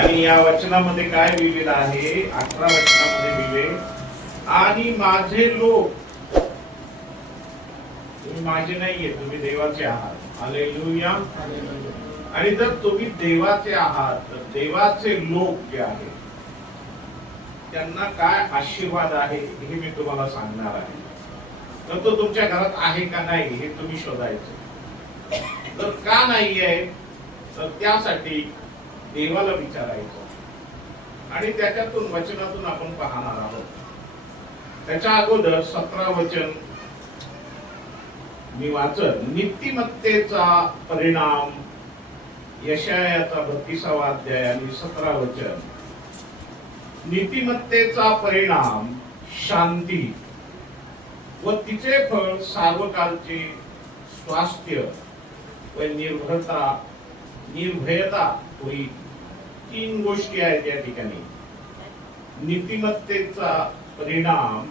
आणि या वचनामध्ये काय लिहिलेलं आहे? 18 वचनामध्ये लिहिले, आणि माझे लोक, तुम्ही माझे नाहीये, तुम्ही देवाचे आहात. हालेलुया. आणि जर तुम्ही देवाचे आहात तर देवाचे लोक जे आहेत त्यांना काय आशीर्वाद आहे हे मी तुम्हाला सांगणार आहे. तर तो तुमच्या घरात आहे का नाही हे तुम्ही शोधायचं. जर का नाहीये तर त्यासाठी देवाला विचारायचं आणि त्याच्यातून वचनातून आपण पाहणार आहोत. त्याच्या अगोदर 17 वचन मी वाचन. नीतिमत्तेचा परिणाम, यशायाचा 32वा अध्याय आणि 17 वचन. नीतिमत्तेचा परिणाम शांती व तिचे फळ सार्वकालचे स्वास्थ्य व निर्भयता होईल. 3 गोष्टी आहेत या ठिकाणी. नीतिमत्तेचा परिणाम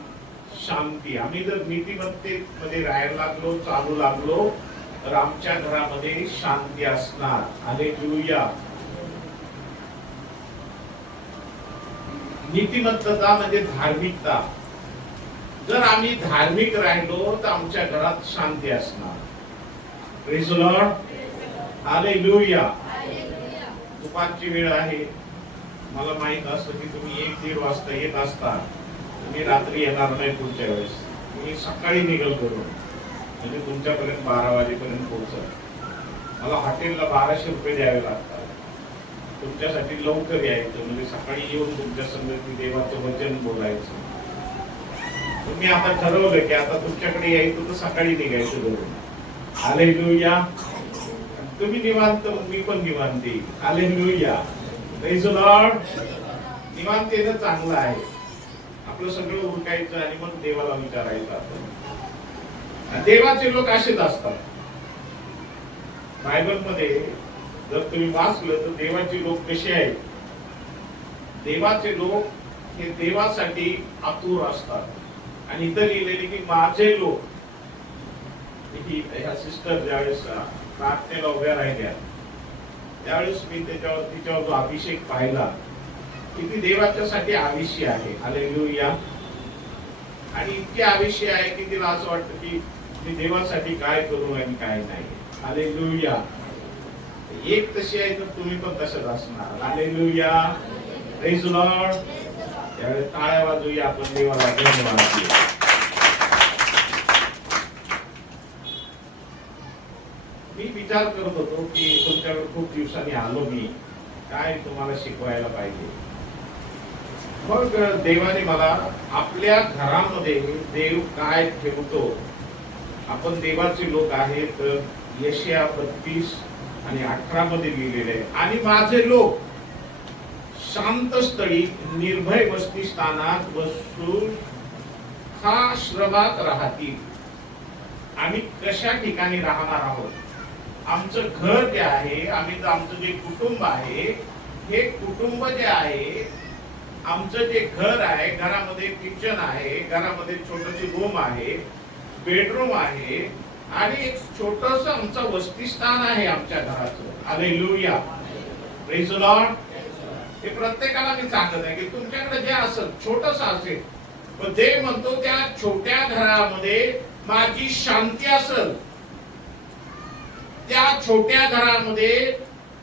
शांती. आम्ही जर नीतिमत्तेमध्ये राहायला लागलो, चालू लागलो तर आमच्या घरामध्ये शांती असणार. हालेलुया. नीतिमत्ता म्हणजे धार्मिकता. जर आम्ही धार्मिक राहिलो तर आमच्या घरात शांती असणार. Praise the Lord. हालेलुया. दुपारची वेळ आहे. मला माहित असतं की तुम्ही 1-1:30 वाजता येत असता. तुम्ही रात्री येणार नाही पुढच्या वेळेस. तुम्ही सकाळी निघल करून म्हणजे तुमच्यापर्यंत 12 वाजेपर्यंत पोहोचल. मला हॉटेलला 1200 रुपये द्यावे लागतात. तुमच्यासाठी लवकर यायचं म्हणजे सकाळी येऊन तुमच्या संगती देवाचं वचन बोलायचं. तुम्ही आता ठरवलं की आता तुमच्याकडे यायचं तर सकाळी निघायचं घरून. हालेलुया. तुम्ही निवांत, मी पण निवांत येईल. हालेलुया. Praise the Lord. निवांत येणं चांगलं आहे. आपलं सगळं उरकायचं आणि मग देवाला विचारायचं. आपण देवाचे लोक असेच असतात. बायबल मध्ये जर तुम्ही वाचलं तर देवाचे लोक कसे आहेत? देवाचे लोक हे देवासाठी आतुर असतात. आणि इथं लिहिलेले की माझे लोक. ह्या सिस्टर ज्यावेळेस प्रार्थनेला उभ्या राहिल्या त्यावेळेस मी तिच्यावर जो अभिषेक पाहिला की ती देवाच्यासाठी आविषी आहे. हालेलुया. आणि इतकी आविषी आहे की तिला असं वाटतं की मी देवासाठी काय करू आणि काय नाही. हालेलुया. एक तशी आहे तर तुम्ही पण तसंच असणार. हालेलुया. Praise the Lord. त्यावेळेस टाळ्या वाजवूया आपण देवाला धन्यवाद. मी विचार करत होतो की तुमच्याकडे खूप दिवसांनी आलो मी, काय तुम्हाला शिकवायला पाहिजे. मग देवाने मला आपल्या घरामध्ये देव काय ठेवतो. आपण देवाचे लोक आहेत. यशाया 32 आणि 18 मध्ये लिहिलेले आहे. आणि माझे लोक शांत स्थळी निर्भय वसतिस्थानात बसून खाश्रमात राहतील. आम्ही कशा ठिकाणी राहणार आहोत? आमचं घर जे आहे, आमचं जे कुटुंब आहे, हे कुटुंब जे आहे, आमचं जे घर आहे, घरामध्ये किचन आहे, घरामध्ये छोटंसं रूम आहे, बेडरूम आहे आणि एक छोटस आमचं वसतिस्थान आहे आमच्या घराचं. हालेलुया. Praise the Lord. हे प्रत्येकाला मी सांगत आहे की तुमच्याकडे जे असेल छोटस असेल पण देव म्हणतो त्या छोट्या घरामध्ये माझी शांती असेल. त्या छोट्या घरामध्ये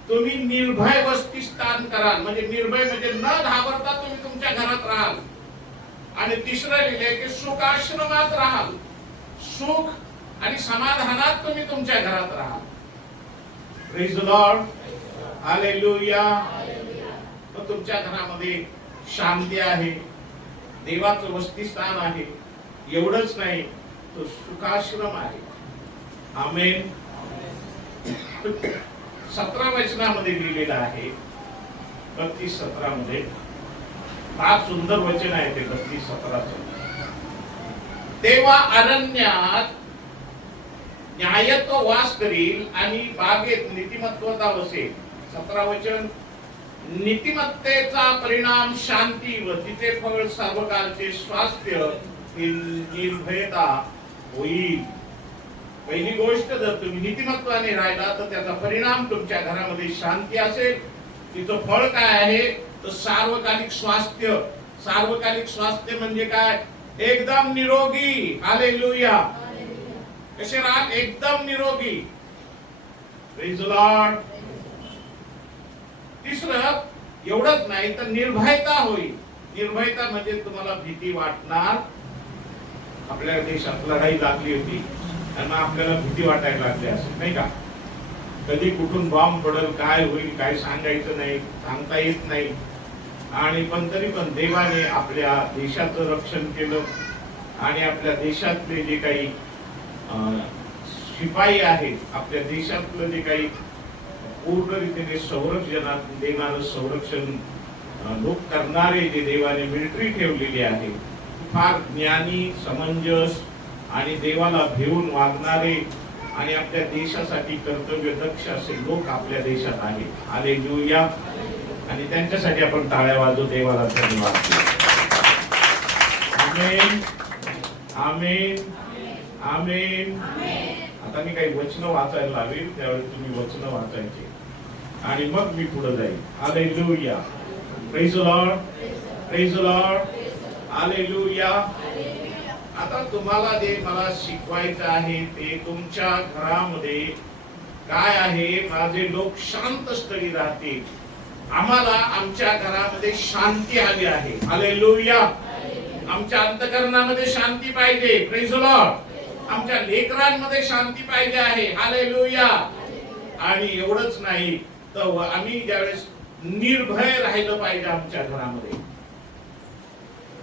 तुम्ही निर्भय वसतिस्थान कराल. म्हणजे निर्भय म्हणजे न घाबरता तुम्ही तुमच्या घरात राहाल. आणि तिसरं लिहिले की सुखाश्रमात राहाल. सुख आणि समाधानात तुम्ही तुमच्या घरात राहाल. Praise the Lord. हालेलुया. मग तुमच्या घरामध्ये शांती आहे, देवाचं वसतिस्थान आहे. एवढंच नाही, तो सुखाश्रम आहे. आमेन. 17 वचनामध्ये लिहिलेलं आहे. 32-17 मध्ये फार सुंदर वचन आहे ते 32-17. तेव्हा अरण्यात न्यायत्व वास करील आणि बागेत नीतिमत्वता वसेल. 17 वचन. नीतिमत्तेचा परिणाम शांती व तिचे फळ सर्वकालचे स्वास्थ्य निर्भयता होईल. पहिली गोष्ट, जर तुम्ही नीतिमत्वाने राहिला तर त्याचा परिणाम तुमच्या घरामध्ये शांती असेल, तिचं फळ काय आहे तर सार्वकालिक स्वास्थ्य. सार्वकालिक स्वास्थ्य म्हणजे काय? एकदम निरोगी. हालेलुया. कसे राहाल? एकदम निरोगी. Praise the Lord. तिसरं एवढंच नाही तर निर्भयता होईल. निर्भयता म्हणजे तुम्हाला भीती वाटणार. आपल्या देशात लढाई लागली होती आणि आपल्याला भीती वाटायला लागली असेल नाही का? कधी कुठून बॉम्ब पडेल, काय होईल, काय सांगायचं नाही, सांगता येत नाही. आणि पण तरी पण देवाने आपल्या देशाचं रक्षण केलं आणि आपल्या देशातले जे काही शिपाई आहेत, आपल्या देशातलं जे काही पूर्ण रीतीने संरक्षण देणारं संरक्षण लोक करणारे जे देवाने मिलिटरी ठेवलेली आहे, फार ज्ञानी, समंजस आणि देवाला भेऊन वागणारे आणि आपल्या देशासाठी कर्तव्य दक्ष असे लोक आपल्या देशात आहेत. हालेलुया. आणि त्यांच्यासाठी आपण टाळ्या वाजवू, देवाला धन्यवाद देऊ. आमेन, आमेन, आमेन. आता मी काही वचन वाचायला लावेल, त्यावेळी तुम्ही वचन वाचायचे आणि मग मी पुढे जाईल. Hallelujah. Praise the Lord. Praise the Lord. Hallelujah. आता तुम्हाला जे मला शिकवायचं आहे ते तुमच्या घरामध्ये काय आहे, माझे लोक शांत स्थळी राहतील. आम्हाला आमच्या घरामध्ये शांती आली आहे. हालेलुया. आमच्या अंतःकरणामध्ये शांती पाहिजे. Praise the Lord. आमच्या लेकरांमध्ये शांती पाहिजे आहे. हालेलुया. आणि एवढंच नाही तर आम्ही ज्यावेळेस निर्भय राहिलं पाहिजे. आमच्या घरामध्ये,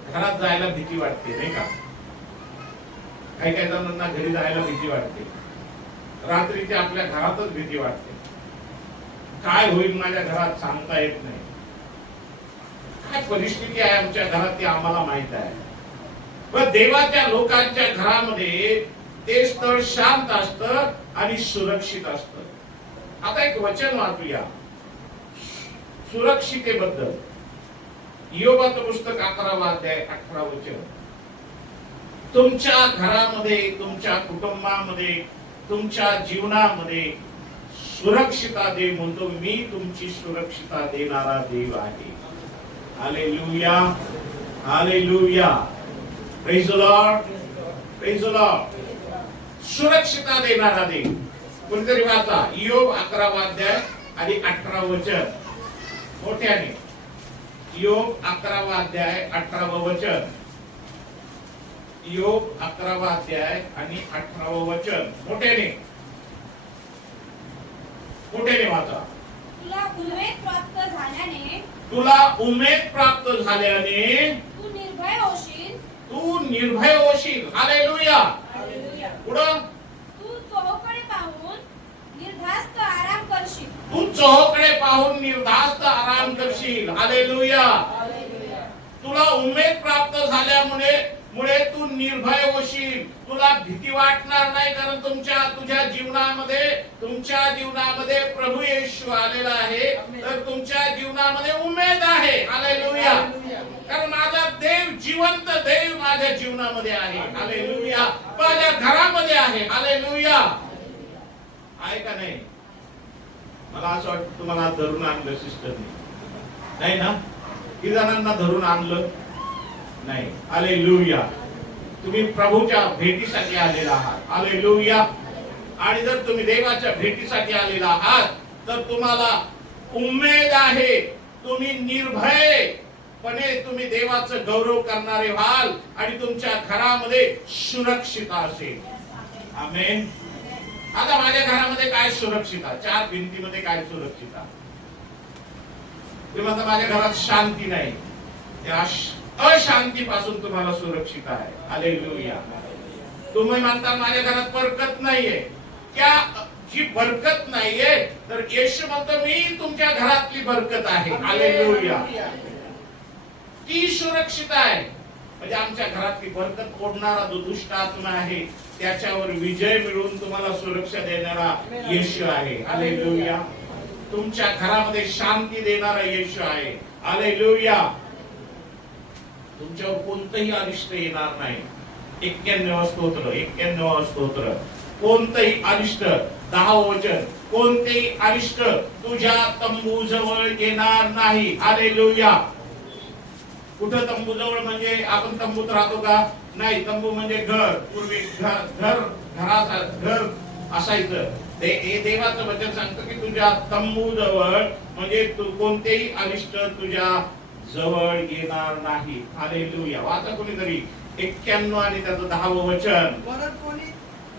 घरात जायला भीती वाटते नाही का? काही काही जणांना घरी जायला भीती वाटते. रात्रीची आपल्या घरातच भीती वाटते. काय होईल माझ्या घरात सांगता येत नाही. काय परिस्थिती आहे आमच्या घरात ते आम्हाला माहित आहे. पण देवाच्या लोकांच्या घरामध्ये ते स्थळ शांत असतं आणि सुरक्षित असतं. आता एक वचन वाचूया सुरक्षितेबद्दल. इयोबाचं पुस्तक 11वा अध्याय 18 वचन. तुमच्या घरामध्ये, तुमच्या कुटुंबामध्ये, तुमच्या जीवनामध्ये सुरक्षिता दे म्हणतो. मी तुमची सुरक्षिता देणारा देव आहे. Hallelujah. Hallelujah. Praise the Lord. Praise the Lord. सुरक्षिता देणारा देव. कोणतरी वाचा इयोब 11वा अध्याय आणि 18 वचन मोठ्याने. इयोब 11वा अध्याय 18 वचन. इयोब 11वा अध्याय आणि 18 वचन मोठ्याने. मोठ्याने वाचा. तुला उमेद प्राप्त झाल्याने, तुला उमेद प्राप्त झाल्याने तू निर्भय होशील. तू निर्भय होशील. हालेलुया. हालेलुया. पुढं तू चोहोकडे पाहून निर्धास्त आराम करशील. तू चोहोकडे पाहून निर्धास्त आराम करशील. हालेलुया. हालेलुया. तुला उमेद प्राप्त झाल्यामुळे तू निर्भय होशील. तुला भीती वाटणार नाही, कारण तुझ्या जीवनामध्ये प्रभू येशू आलेला आहे. तर तुमच्या जीवनामध्ये उमेद आहे. हालेलुया. कारण माझा देव, जिवंत देव माझ्या जीवनामध्ये आहे. हालेलुया. माझ्या घरामध्ये आहे. हालेलुया. आहे का नाही? मला असं वाटतं तुम्हाला धरून आणलं सिस्टरने, नाही ना? किती जणांना धरून आणलं नाही? हालेलुया. तुम्ही प्रभूच्या भेटीसाठी आलेला आहात. हालेलुया. आणि जर तुम्ही देवाच्या भेटीसाठी आलेला आहात तर तुम्हाला उमेद आहे. तुम्ही निर्भयपणे तुम्ही देवाचं गौरव करणारे व्हाल आणि तुमच्या घरामध्ये सुरक्षिता असेल. आमेन. आता माझ्या घरामध्ये काय सुरक्षिता? 4 भिंतीमध्ये काय सुरक्षिता? तुम्ही म्हणता माझ्या घरात शांती नाही. त्या अशांतीपासून तुम्हाला सुरक्षित आहे. हालेलुया. तुम्ही म्हणता माझ्या घरात बरकत नाहीये. त्या जी बरकत नाहीये तर येशू म्हणतो मी तुमच्या घरातली बरकत आहे. हालेलुया. ती सुरक्षित आहे. म्हणजे आमच्या घरातली बरकत ओढणारा जो दुष्ट आत्मा आहे त्याच्यावर विजय मिळवून तुम्हाला सुरक्षा देणारा येशू आहे. हालेलुया. तुमच्या घरामध्ये शांती देणारा येशू आहे. हालेलुया. तुमच्यावर कोणतंही अनिष्ट येणार नाही. 91 स्तोत्र. 91 स्तोत्र. कोणतंही अनिष्ट 10व वचन, कोणतेही अरिष्ट तुझ्या तंबूजवळ येणार नाही. हालेलुया. कुठं तंबूजवळ म्हणजे आपण तंबूत राहतो का? नाही. तंबू म्हणजे घर. पूर्वी घर असायचं. ते देवाचं वचन सांगतं की तुझ्या तंबूजवळ म्हणजे तू कोणतेही अरिष्ट तुझ्या जवळ येणार नाही. हालेलुया. वाचा कोणीतरी 91 आणि त्याचं 10वं वचन.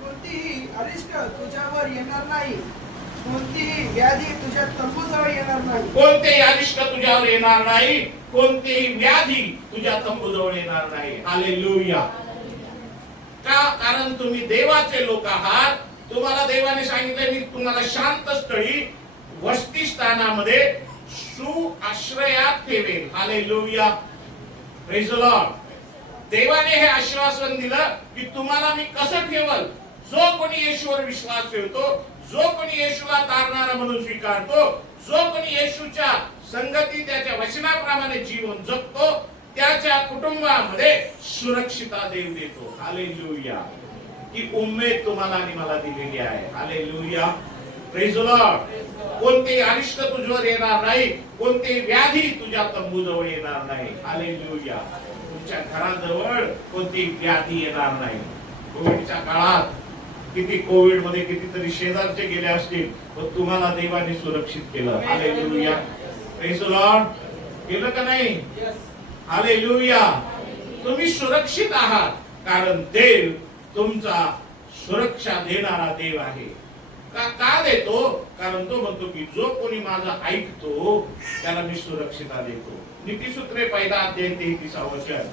कोणतीही अरिष्ट तुझ्यावर येणार नाही, कोणतीही व्याधी तुझ्या तंबूजवळ येणार नाही. कोणतेही अरिष्ट तुझ्यावर येणार नाही, कोणतेही व्याधी तुझ्या तंबूजवळ येणार नाही. हालेलुया. का? कारण तुम्ही देवाचे लोक आहात. तुम्हाला देवाने सांगितले मी तुम्हाला शांत स्थळी वसतिस्थानामध्ये सुआश्रयात ठेवेल. हालेलुया. Praise the Lord. देवाने हे आश्वासन दिलं की तुम्हाला मी कसं ठेवल. जो कोणी येशूवर विश्वास ठेवतो, जो कोणी येशूला तारणारा म्हणून स्वीकारतो, जो कोणी येशूच्या संगती त्याच्या वचनाप्रमाणे जीवन जगतो, त्याच्या कुटुंबामध्ये सुरक्षितता देव देतो. हालेलुया. ही उम्मीद तुम्हाला आणि मला दिलेली आहे. हालेलुया. Praise the Lord. कोणतेही अरिष्ट तुझ्यावर येणार नाही, कोणतेही व्याधी तुझ्या तंबूजवळ येणार नाही. हालेलुया. तुमच्या घराजवळ कोणतीही व्याधी येणार नाही. कोविडच्या काळात किती कोविड मध्ये कितीतरी शेजारचे गेले असतील, पण तुम्हाला देवाने सुरक्षित केलं. हालेलुया. Praise the Lord. केलं का नाही? हालेलुया. तुम्ही सुरक्षित आहात कारण देव तुमचा सुरक्षा देणारा देव आहे. का देतो? कारण तो म्हणतो की जो कोणी माझं ऐकतो त्याला मी सुरक्षितता देतो. नीतिसूत्रे 1 अध्याय 33 वचन.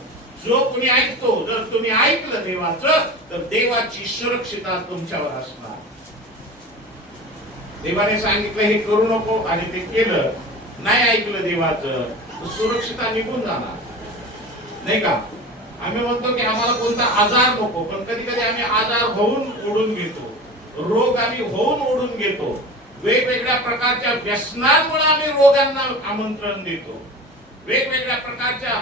जो कोणी ऐकतो, जर तुम्ही ऐकलं देवाचं, तर देवाची सुरक्षितता तुमच्यावर असणार. देवाने सांगितलं हे करू नको आणि ते केलं, नाही ऐकलं देवाचं, तर सुरक्षितता निघून जाणार. नाही का? आम्ही म्हणतो की आम्हाला कोणता आजार नको, पण कधी कधी आम्ही आजार होऊन ओढून घेतो, रोग आम्ही होऊन ओढून घेतो. वेगवेगळ्या प्रकारच्या व्यसनांमुळे आम्ही रोगांना आमंत्रण देतो. वेगवेगळ्या प्रकारच्या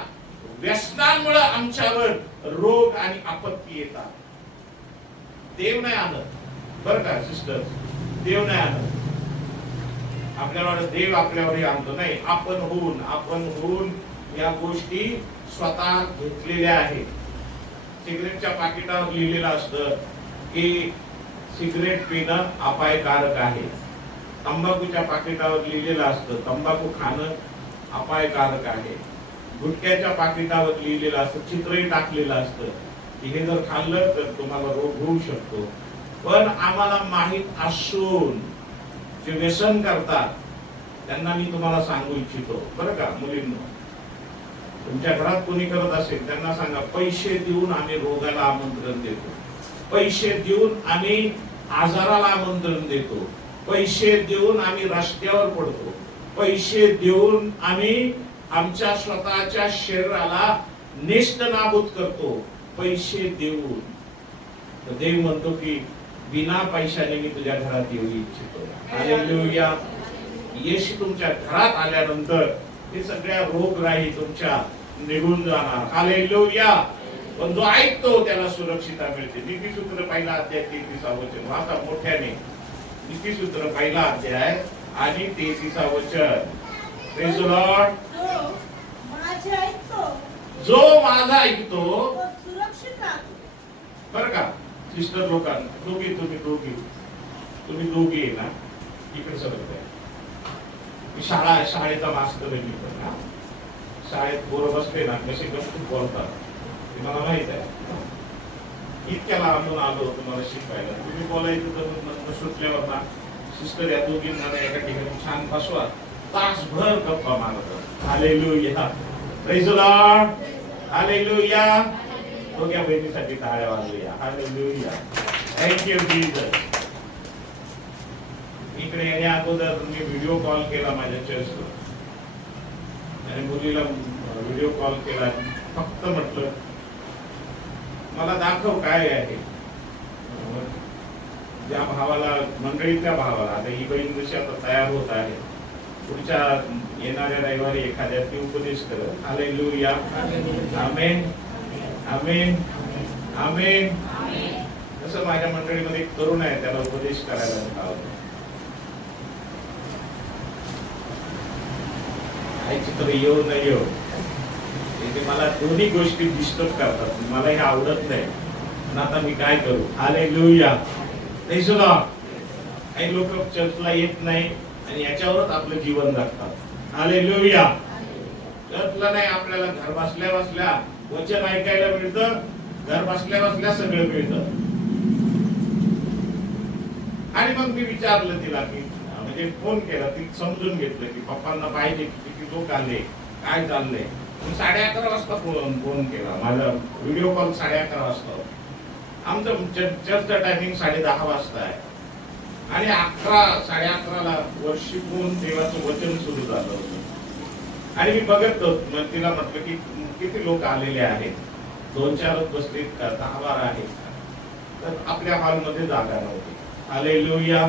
व्यसनांमुळे आमच्यावर रोग आणि आपत्ती येतात. देव नाही आणत बरं का सिस्टर, देव नाही आणत. आपल्याला देव आपल्यावर आणतो नाही, आपण होऊन या गोष्टी स्वतः घेतलेल्या आहेत. सिगरेटच्या पाकिटावर लिहिलेलं असतं की सिगरेट पिणं अपायकारक आहे. तंबाखूच्या पाकिटावर लिहिलेलं असतं तंबाखू खाणं अपायकारक आहे. गुटख्याच्या पाकिटावर लिहिलेलं असतं, चित्रही टाकलेलं असतं की हे जर खाल्लं तर तुम्हाला रोग होऊ शकतो. पण आम्हाला माहित असून जे व्यसन करतात त्यांना मी तुम्हाला सांगू इच्छितो बरं का मुलींनो, तुमच्या घरात कोणी करत असेल त्यांना सांगा, पैसे देऊन आम्ही रोगाला आमंत्रण देतो, पैसे देऊन आम्ही आजाराला आमंत्रण देतो, पैसे देऊन आम्ही रस्त्यावर पडतो, पैसे देऊन आम्ही आमच्या स्वतःच्या शरीराला नेस्त नाबूद करतो, पैसे देऊन. तर देव म्हणतो की बिना पैशाने मी तुझ्या घरात येऊ इच्छितो. हालेलुया. येशू तुमच्या घरात आल्यानंतर हे सगळ्या रोगराई तुमच्या निघून जाणार. हालेलुया. पण जो ऐकतो त्याला सुरक्षितता मिळते. नीतिसूत्र 1 अध्याय 33 वचन वाचा मोठ्याने. नीतिसूत्र 1 अध्याय आणि 33 वचन. Praise the Lord. जो माझा ऐकतो सुरक्षित राहतो. बरं का सिस्टर लोकांना, तुम्ही दोघी आहे ना, इकडे सगळं आहे. मी शाळेचा मास्तर आहे. मी पण ना शाळेत पोरं बसले ना कसे खूप बोलतात ते मला माहित आहे. इतक्या लांबून आलो तुम्हाला शिकवायला. तुम्ही बोलायचं तर सुटल्यावर ना सिस्टर या दोघींना एका ठिकाणी छान बसवा, तासभर गप्पा मारत. Hallelujah. Praise the Lord. Hallelujah. दोघ्या बहिणीसाठी टाळ्या वाजूया. हालेलुया. Thank you Jesus. इकडे येण्या अगोदर मी व्हिडिओ कॉल केला माझ्या चर्चला आणि मुलीला व्हिडिओ कॉल केला. फक्त म्हटलं मला दाखव काय आहे. ज्या भावाला मंडळीतल्या भावाला, आता ही बहीण जशी आता तयार होत आहे, पुढच्या येणाऱ्या रविवारी एखाद्या ती उपदेश करत. हालेलुया. आमेन. आमेन. आमेन. तसं माझ्या मंडळीमध्ये एक तरुण आहे, त्याला उपदेश करायला आवडतो. काही चित्र येऊ न येऊ, ते मला दोन्ही गोष्टी डिस्टर्ब करतात. मला हे आवडत नाही, पण आता मी काय करू. हालेलुया. Praise the Lord. काही लोक चर्चला येत नाही आणि याच्यावरच आपलं जीवन जगतात. हालेलुया. चर्चला नाही, आपल्याला घर बसल्या बसल्या वचन ऐकायला मिळतं, घर बसल्या बसल्या सगळं मिळतं. आणि मग मी विचारलं तिला की म्हणजे फोन केला, ती समजून घेतलं की पप्पांना पाहिजे किती लोक आले, काय चाललंय. 11:30 वाजता फोन केला. माझा व्हिडिओ कॉल 11:30 वाजता. आमचं चर्चचा टायमिंग 10:30 वाजता आहे. आणि 11:30ला वर्षिपून देवाचं वचन सुरू झालं होतं. आणि मी बघत होतो, मग तिला म्हटलं की किती लोक आलेले आहेत. 2-4 बसले का 10-12 आहेत. तर आपल्या हॉलमध्ये जागा नव्हती. हालेलुया.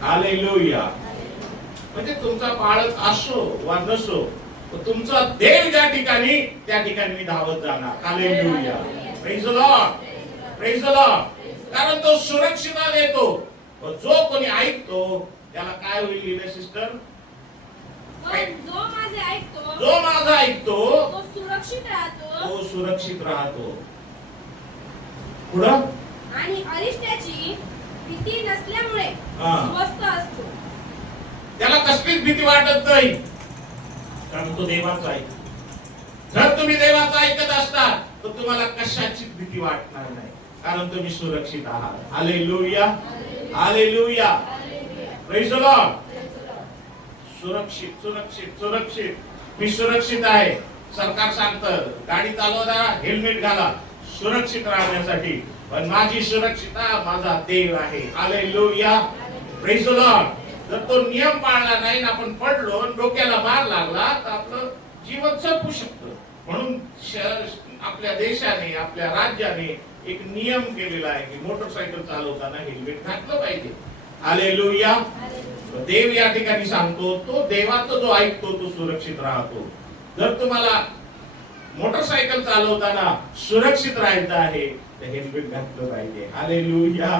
हालेलुया. म्हणजे तुमचा पाळत असो वा नसो, तुमचा देव ज्या ठिकाणी त्या ठिकाणी मी धावत जाणार. Hallelujah. Praise the Lord. Praise the Lord. कारण तो सुरक्षितता देतो. जो कोणी ऐकतो त्याला काय होईल सिस्टर? जो माझा ऐकतो तो सुरक्षित राहतो. तो सुरक्षित राहतो. पुढं आणि अरिष्टाची भीती नसल्यामुळे स्वस्थ असतो. त्याला कसलीच भीती वाटत नाही, कारण तो देवाचा ऐकतो. जर तुम्ही देवाचा ऐकत असता तर तुम्हाला कशाचीच भीती वाटणार नाही, कारण तुम्ही सुरक्षित आहात. Hallelujah. Hallelujah. Praise the Lord. सुरक्षित सुरक्षित सुरक्षित. मी सुरक्षित आहे. सरकार सांगतं गाडी चालवताना हेल्मेट घाला सुरक्षित राहण्यासाठी, पण माझी सुरक्षितता माझा देव आहे. हालेलुया. Praise the Lord. जर तो नियम पाळला नाही, आपण पडलो, डोक्याला मार लागला, तर आपलं जीवन संपू शकतं. म्हणून आपल्या देशाने, आपल्या राज्याने एक नियम केलेला आहे की मोटरसायकल चालवताना हेल्मेट घातलं पाहिजे. हालेलुया. देव या ठिकाणी सांगतो, तो देवाचा जो ऐकतो तो सुरक्षित राहतो. जर तुम्हाला मोटरसायकल चालवताना सुरक्षित राहायचं आहे तर हेल्मेट घातलं पाहिजे. हालेलुया.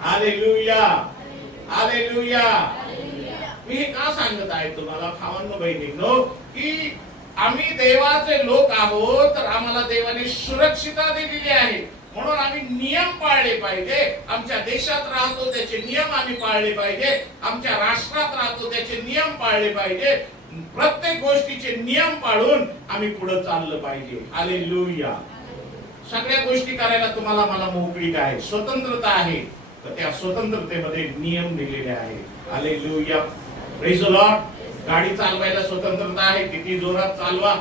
हालेलुया. हालेलुया. मी हे का सांगत आहे तुम्हाला भावांनो बहिणींनो, की आम्ही देवाचे लोक आहोत, तर आम्हाला देवाने सुरक्षितता दिलेली आहे. म्हणून आम्ही नियम पाळले पाहिजे. आमच्या देशात राहतो त्याचे नियम आम्ही पाळले पाहिजे. आमच्या राष्ट्रात राहतो त्याचे नियम पाळले पाहिजे. प्रत्येक गोष्टीचे नियम पाळून आम्ही पुढे चाललं पाहिजे. हालेलुया. सगळ्या गोष्टी करायला तुम्हाला मला मोकळीक आहे, स्वतंत्रता आहे. तर त्या स्वतंत्रतेमध्ये नियम दिलेले आहेत. हालेलुया. Praise the Lord. गाडी चालवायला स्वतंत्रता आहे, किती जोरात चालवा,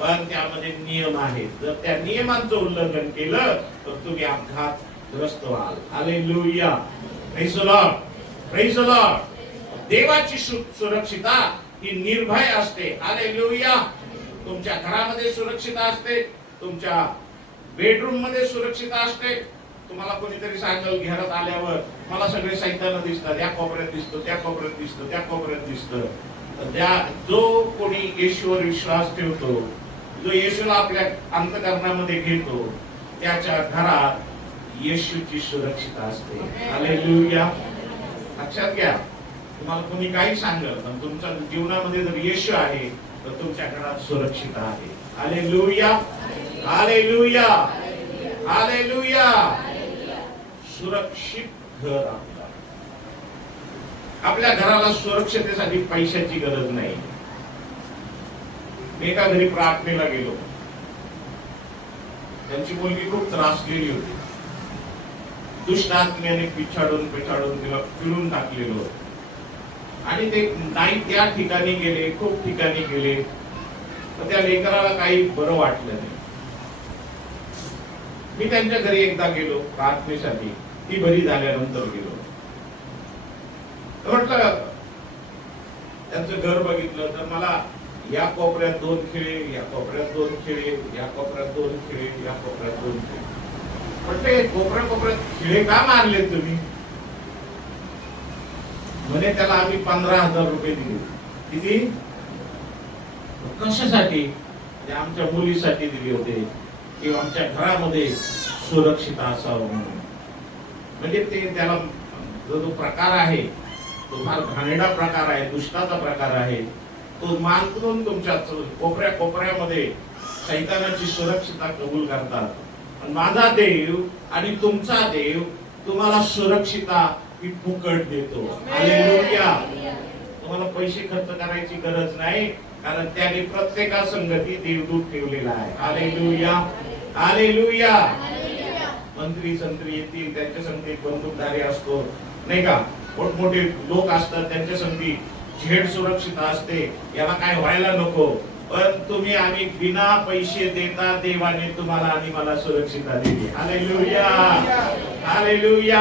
पण त्यामध्ये नियम आहेत. जर त्या नियमांचं उल्लंघन केलं तर तुम्ही अपघातग्रस्त व्हाल. Hallelujah. Praise the Lord. Praise the Lord. देवाची सुरक्षितता ही निर्भय असते. हालेलुया. तुमच्या घरामध्ये सुरक्षितता असते, तुमच्या बेडरूम मध्ये सुरक्षितता असते. तुम्हाला कोणीतरी सांगेल घरात आल्यावर मला सगळे सैतान दिसतात, या कोपऱ्यात दिसतो, त्या कोपऱ्यात दिसतो, त्या कोपऱ्यात दिसतं. जो कोणी येशूवर विश्वास ठेवतो, जो येशूला आपल्या अंतःकरणामध्ये घेतो, त्याच्या घरात येशूची सुरक्षितता असते. हालेलुया. लक्षात घ्या. तुम्हाला कोणी काही सांगेल, पण तुमच्या जीवनामध्ये जर येशू आहे तर तुमच्या घरात सुरक्षितता आहे. हालेलुया. हालेलुया. हालेलुया. सुरक्षित घर आपलं. आपल्या घराला सुरक्षतेसाठी पैशाची गरज नाही. मी एका घरी प्रार्थनेला गेलो. त्यांची मुलगी खूप त्रासलेली होती. दुष्ट आत्म्याने पिछाडून तिला पिळून टाकलेलं होतं. आणि ते नाही त्या ठिकाणी गेले, खूप ठिकाणी गेले, तर त्या लेकराला काही बरं वाटलं नाही. मी त्यांच्या घरी एकदा गेलो प्रार्थनेसाठी. ती बरी झाल्यानंतर गेलो. म्हटलं त्यांचं घर बघितलं तर मला या कोपऱ्यात 2 खिळे, या कोपऱ्यात 2 खिळे, या कोपऱ्यात 2 खिळे, या कोपऱ्यात 2 खिळे. म्हटलं कोपऱ्यात खिळे का मारले तुम्ही? म्हणे त्याला आम्ही 15,000 रुपये दिले. किती? कशासाठी? आमच्या मुलीसाठी दिले होते, की आमच्या घरामध्ये सुरक्षित असावं म्हणून. म्हणजे ते त्याला जो प्रकार आहे तो फार घाणेरडा प्रकार आहे, दुष्टाचा प्रकार आहे. तो मानून तुमच्या कोपऱ्या कोपऱ्यामध्ये शैतानाची सुरक्षितता कबूल करतात. पण माझा देव आणि तुमचा देव तुम्हाला सुरक्षितता ही फुकट देतो. हालेलुया. तुम्हाला पैसे खर्च करायची गरज नाही, कारण त्याने प्रत्येका संगती देवदूत ठेवलेला आहे. Hallelujah, hallelujah. मंत्री संत्री येतील, त्यांच्या संगती बंदूकधारी असतो नाही का, मोठमोठे लोक असतात, त्यांच्या संगती झेड सुरक्षितता असते. याला काय व्हायला नको. पण तुम्ही आम्ही बिना पैसे देता देवाने तुम्हाला आणि मला सुरक्षितता दिली. Hallelujah, hallelujah.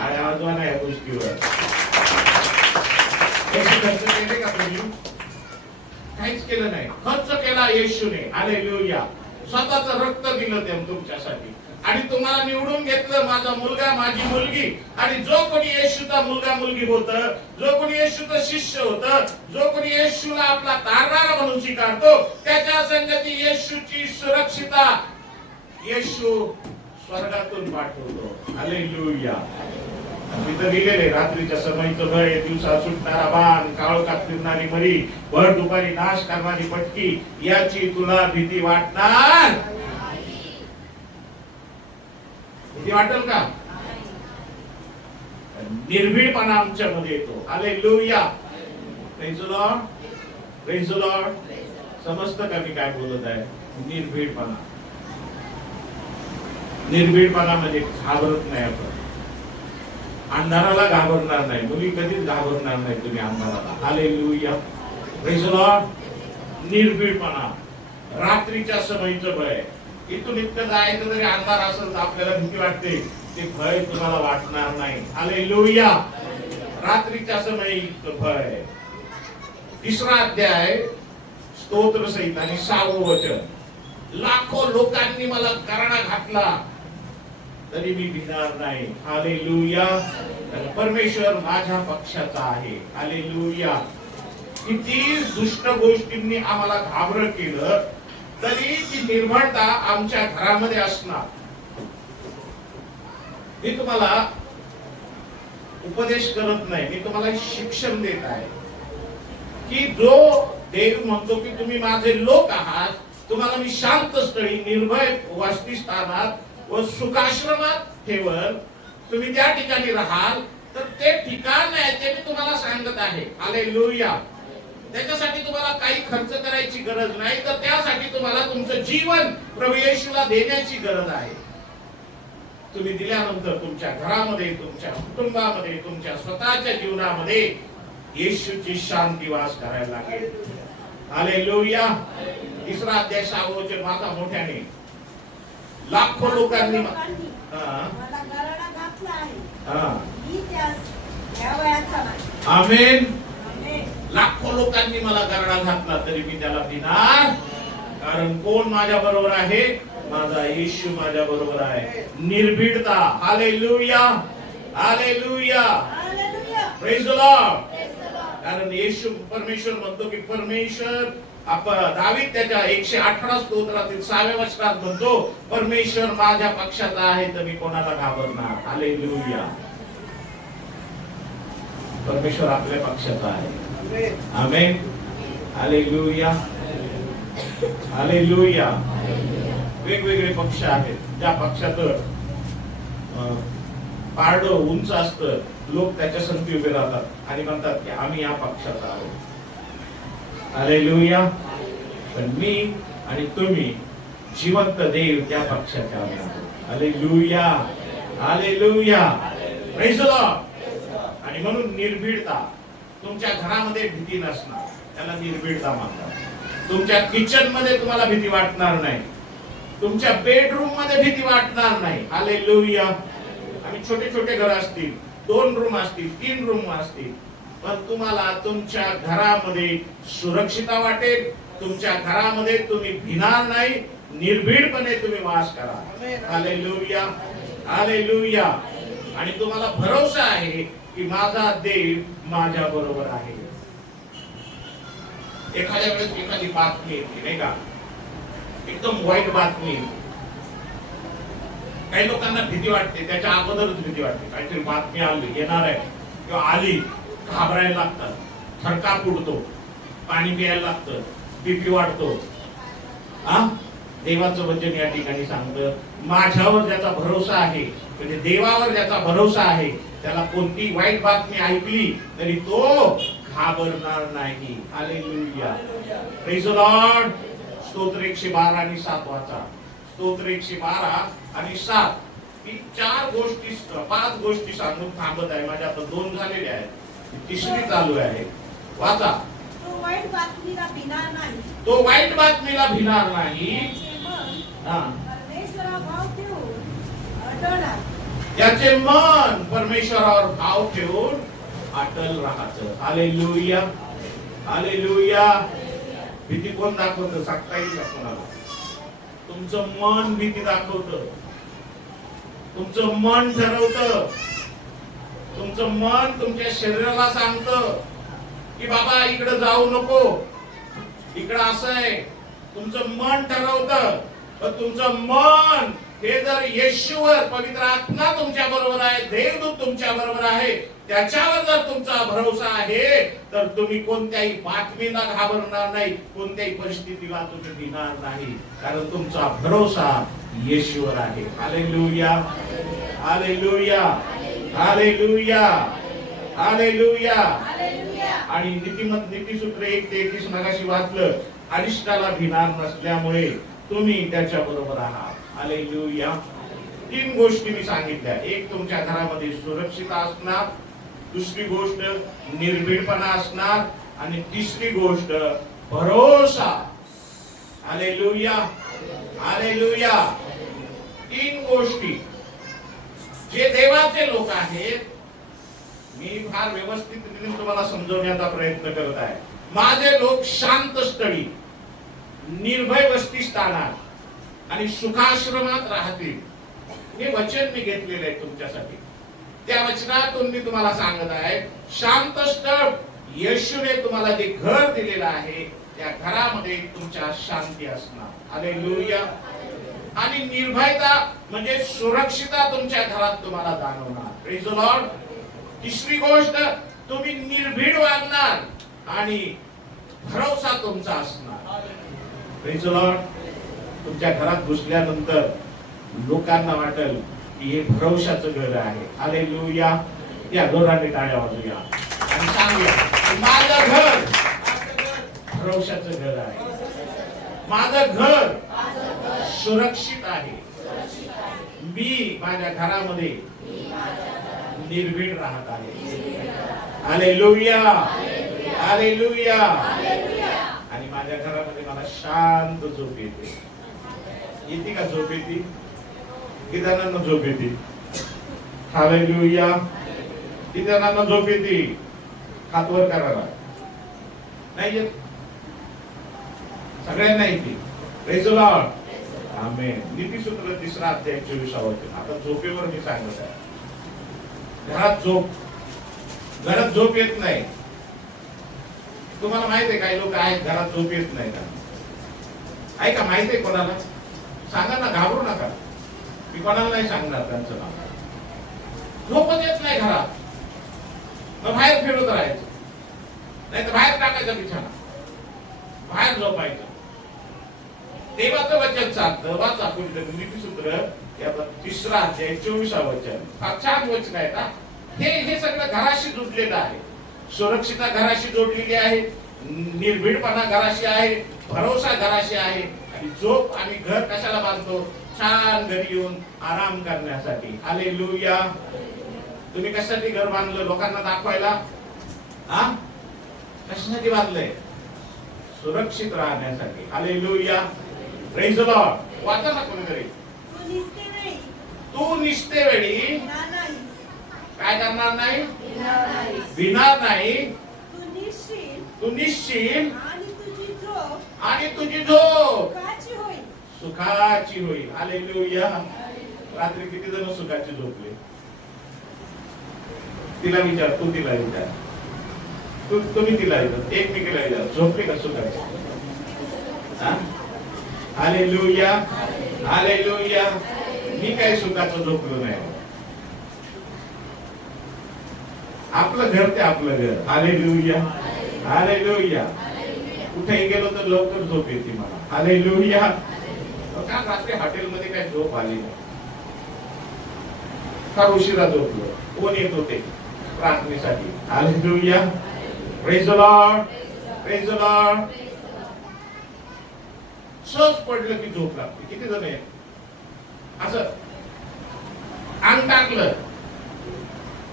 आणि आजवा नाही या गोष्टीवर पैसे खर्च केले का तुम्ही? काहीच केलं नाही. खर्च केला येशूने. हालेलुया. स्वतःचं रक्त दिलं ते तुमच्यासाठी आणि तुम्हाला निवडून घेतलं, माझा मुलगा माझी मुलगी. आणि जो कोणी येशूचा मुलगा मुलगी होत, जो कोणी येशूचा शिष्य होत, जो कोणी येशूला आपला तारणारा म्हणून स्वीकारतो, त्याच्या संगती येशूची सुरक्षितता येशू स्वर्गातून पाठवतो. हालेलुया. तिथं लिहिलेले रात्रीच्या समयीचं भय, दिवसा सुटणारा बाण, काळोखात फिरणारी मरी, भर दुपारी नाश करणारी पटकी, याची तुला भीती वाटणार? भीती वाटेल का? निर्भीडपणा आमच्या मध्ये येतो. Hallelujah. Praise the Lord, praise the Lord. समजतं का मी काय बोलत आहे? निर्भीडपणा. निर्भीडपणा म्हणजे घाबरत नाही आपण. अंधाराला घाबरणार नाही. मुली कधीच घाबरणार नाही तुम्ही अंधाराला. Hallelujah, praise the Lord. निर्भीडपणा. रात्रीच्या समयीचं भय. इथून इतकं जायचं तरी अंधार असेल तर आपल्याला भीती वाटते, ते भय तुम्हाला वाटणार नाही. हालेलुया. रात्रीच्या समयीचं भय. 3रा अध्याय स्तोत्र संहिता आणि 6वं वचन. लाखो लोकांनी मला करडा घातला तरी मी भिणार नाही. हालेलुया. परमेश्वर माझ्या पक्षाचा आहे. हालेलुया. किती दुष्ट गोष्टींनी आम्हाला घाबरट केलं तरी ती निर्भयता आमच्या घरामध्ये असणार. मी तुम्हाला उपदेश करत नाही, मी तुम्हाला शिक्षण देत आहे की जो देव म्हणतो की तुम्ही माझे लोक आहात, तुम्हाला मी शांत स्थळी निर्भय वसतिस्थानात व सुखाश्रमात ठेवल, तुम्ही त्या ठिकाणी राहाल, तर ते ठिकाण आहे ते मी तुम्हाला सांगत आहे. हालेलुया. त्याच्यासाठी तुम्हाला काही खर्च करायची गरज नाही, तर त्यासाठी तुम्हाला तुमचं जीवन प्रभू येशूला देण्याची गरज आहे. तुम्ही दिल्यानंतर तुमच्या घरामध्ये, तुमच्या कुटुंबामध्ये, तुमच्या स्वतःच्या जीवनामध्ये येशूची शांती वास करायला लागेल. हालेलुया. 3रा अध्याय 6वं वचन माझा मोठ्याने. लाखो लोकांनी मला गराडा घातला आहे. आमेन. मी त्यास या वयाचा नाही. आमेन. आमेन. लाखो लोकांनी मला गराडा घातला तरी मी त्याला भिणार, कारण कोण माझ्या बरोबर आहे? माझा येशू माझ्या बरोबर आहे. निर्भीडता. Hallelujah, hallelujah, hallelujah. Praise the Lord. कारण येशू परमेश्वर म्हणतो की परमेश्वर दावीद त्याच्या 118 स्तोत्रातील 6व्या वचनात म्हणतो, परमेश्वर माझ्या पक्षाचा आहे तर मी कोणाला घाबरणार. हालेलुया. परमेश्वर आपल्या पक्षाचा आहे. आमेन. Hallelujah, hallelujah. वेगवेगळे पक्ष आहेत. ज्या पक्षात पारड उंच असतं, लोक त्याच्या संगती उभे राहतात आणि म्हणतात की आम्ही या पक्षाचा आहोत. हालेलुया. पण मी आणि तुम्ही जिवंत देव त्या पक्षाचे आहोत. Hallelujah, hallelujah. Praise the Lord. आणि म्हणून निर्भीडता. तुमच्या घरामध्ये भीती नसणार, त्याला निर्भीडता म्हणतात. तुमच्या किचन मध्ये तुम्हाला भीती वाटणार नाही, तुमच्या बेडरूम मध्ये भीती वाटणार नाही. हालेलुया. आणि छोटे छोटे घर असतील, 2 रूम असतील, 3 रूम असतील, पण तुम्हाला तुमच्या घरामध्ये सुरक्षितता वाटेल. तुमच्या घरामध्ये तुम्ही भिणार नाही, निर्भीडपणे तुम्ही वास करा. Hallelujah, hallelujah. आणि तुम्हाला भरोसा आहे की माझा देव माझ्या बरोबर आहे. एखाद्या वेळेस एखादी बातमी येते नाही का, एकदम वाईट बातमी, काही लोकांना भीती वाटते, त्याच्या अगोदरच भीती वाटते. काहीतरी बातमी आली येणार आहे किंवा आली, घाबरायला लागतात, थरकाप उडतो, पाणी प्यायला लागतं, बीपी वाढतो. देवाचं वचन या ठिकाणी सांगतं, माझ्यावर ज्याचा भरोसा आहे, म्हणजे देवावर ज्याचा भरोसा आहे, त्याला कोणती वाईट बातमी ऐकली तरी तो घाबरणार नाही. Hallelujah, praise the Lord. स्तोत्र 112 आणि 7 वाचा. स्तोत्र 112 आणि 7. ही 5 गोष्टी सांगून थांबत आहे. माझ्या आता 2 झालेले आहेत, तिसरी चालू आहे. वाचा. तो वाईट बातमीला भिणार नाही. तो वाईट बातमीला भिणार नाही. परमेश्वरावर भाव ठेवून अटळ. त्याचे मन परमेश्वरावर भाव ठेवून अटल राहायचं. Hallelujah, hallelujah. भीती कोण दाखवतं? सांगता येईल का कोणाला? तुमचं मन भीती दाखवतं. तुमचं मन ठरवतं. तुमचं मन तुमच्या शरीराला सांगतं की बाबा इकडे जाऊ नको, इकडं असं आहे. तुमचं मन ठरवतं. पण तुमचं मन हे जर येशूवर, पवित्र आत्मा तुमच्या बरोबर आहे, देवदूत तुमच्या बरोबर आहे, त्याच्यावर जर तुमचा भरोसा आहे, तर तुम्ही कोणत्याही बातमीला घाबरणार नाही, कोणत्याही परिस्थितीला तुम्ही भिणार नाही, कारण तुमचा भरोसा येशूवर आहे. Hallelujah, hallelujah, hallelujah, hallelujah. आणि नीतिसूत्र 1 ते 31 मगाशी वाचलं. अरिष्टाला भिणार नसल्यामुळे तुम्ही त्याच्या बरोबर आहात. हालेलुया. 3 गोष्टी मी सांगितल्या. एक, तुमच्या घरामध्ये सुरक्षितता असणार. दुसरी गोष्ट निर्भीडपणा असणार. आणि तिसरी गोष्ट भरोसा. Hallelujah, hallelujah. 3 गोष्टी. जे देवाचे लोक आहेत, मी फार व्यवस्थित रीतीने तुम्हाला समजवण्याचा प्रयत्न करत आहे. माझे लोक शांत स्थळी, निर्भय वसतिस्थानात आणि सुखाश्रमात राहतील. हे वचन मी घेतलेले आहे तुमच्यासाठी. त्या वचनातून मी तुम्हाला सांगत आहे, शांत स्थळ, येशूने तुम्हाला जे घर दिलेलं आहे त्या घरामध्ये तुमच्या शांती असणार. हालेलुया. आणि निर्भयता म्हणजे सुरक्षितता तुमच्या घरात तुम्हाला जाणवणार. Praise the Lord. तिसरी गोष्ट, तुम्ही निर्भीड वागणार आणि भरोसा तुमचा असणार. Praise the Lord. तुमच्या घरात घुसल्यानंतर लोकांना वाटेल की हे भरोशाचं घर आहे. हालेलुया. या जोराने टाळ्या वाजूया आणि सांगूया, माझं घर भरोशाचं घर आहे. माझं घर सुरक्षित आहे. मी माझ्या घरामध्ये निर्भीड राहत आहे. Hallelujah, hallelujah. आणि माझ्या घरामध्ये मला शांत झोप येते. येते का झोप येते? किती जणांना झोप येते? हालेलुया. किती जणांना झोप येते? हात वर करायला. नाही येत? सगळ्यांना येते. Praise the Lord. आमेन. नीतिसूत्र 3 अध्याय 24 वचन. आता झोपेवर मी सांगत आहे. घरात झोप येत नाही. तुम्हाला माहित आहे काही लोक आहेत घरात झोप येत नाही का? आहे का? माहित आहे कोणाला? सांगा ना, घाबरू नका. मी कोणाला नाही सांगणार त्यांचं नाव. झोपच येत नाही घरात. मग बाहेर फिरत राहायचं, नाही तर बाहेर टाकायचा बिछाना, बाहेर झोपायचं. देवाचं वचन सांगतं, वाचा कुठलं नीतिसूत्र 3 अध्याय 24 वचन. फार छान वचन आहे का? हे सगळं घराशी जुडलेलं आहे. सुरक्षितता घराशी जोडलेली आहे, निर्भीडपणा घराशी आहे, भरोसा घराशी आहे. आणि झोप आणि घर कशाला बांधतो? छान घरी येऊन आराम करण्यासाठी. हालेलुया. तुम्ही कशासाठी घर बांधलं? लोकांना दाखवायला? कशासाठी बांधलंय? सुरक्षित राहण्यासाठी. हालेलुया. Praise the Lord. वाचा ना कोणीतरी. तू निसते वेळी काय करणार नाही? भिणार नाही. तू निश्चिल आणि तुझी झोप सुखाची होईल. हालेलुया. रात्री किती जण सुखाची झोपले? तिला विचार, तू तिला विचार, तुम्ही तिला विचार, एकमेकीला विचार, झोपले का सुखाची? Hallelujah, hallelujah. मी काही सुखाचं झोपलो नाही. आपलं घर ते आपलं घर. Hallelujah, hallelujah. कुठेही गेलो तर लवकर झोप येते मला. हालेलुया. काल रात्री हॉटेलमध्ये काही झोप आली नाही, फार उशिरा झोपलो. कोण येत होते प्रार्थनेसाठी? Hallelujah, praise the Lord, praise the Lord. सहज पडलं की झोप लागते. किती जण आहे असं अंग टाकलं?